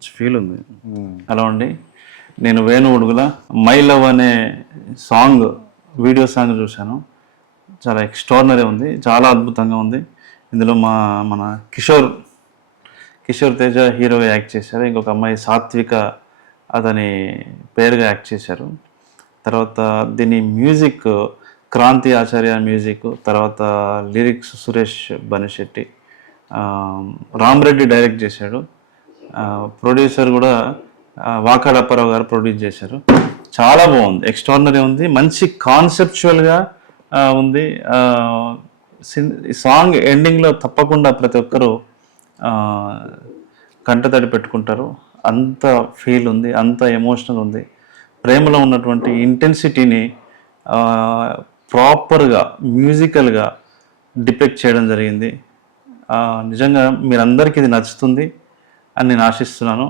మంచి ఫీల్ ఉంది. హలో అండి, నేను వేణు ఉడుగుల మై లవ్ అనే సాంగ్ వీడియో సాంగ్ చూశాను. చాలా ఎక్స్ట్రాడినరీ ఉంది, చాలా అద్భుతంగా ఉంది. ఇందులో మన కిషోర్ తేజ హీరో యాక్ట్ చేశారు. ఇంకొక అమ్మాయి సాత్విక అతని పేరుగా యాక్ట్ చేశారు. తర్వాత దీని మ్యూజిక్ క్రాంతి ఆచార్య మ్యూజిక్, తర్వాత లిరిక్స్ సురేష్ బనిశెట్టి, రామ్ రెడ్డి డైరెక్ట్ చేశాడు. ప్రొడ్యూసర్ కూడా వాకాడ అప్పారావు గారు ప్రొడ్యూస్ చేశారు. చాలా బాగుంది, ఎక్స్ట్రాడినరీ ఉంది, మంచి కాన్సెప్చువల్గా ఉంది. సాంగ్ ఎండింగ్లో తప్పకుండా ప్రతి ఒక్కరూ కంటతడి పెట్టుకుంటారు. అంత ఫీల్ ఉంది, అంత ఎమోషనల్ ఉంది. ప్రేమలో ఉన్నటువంటి ఇంటెన్సిటీని ప్రాపర్గా మ్యూజికల్గా డిపెక్ట్ చేయడం జరిగింది. నిజంగా మీరందరికీ ఇది నచ్చుతుంది అని నేను ఆశిస్తున్నాను.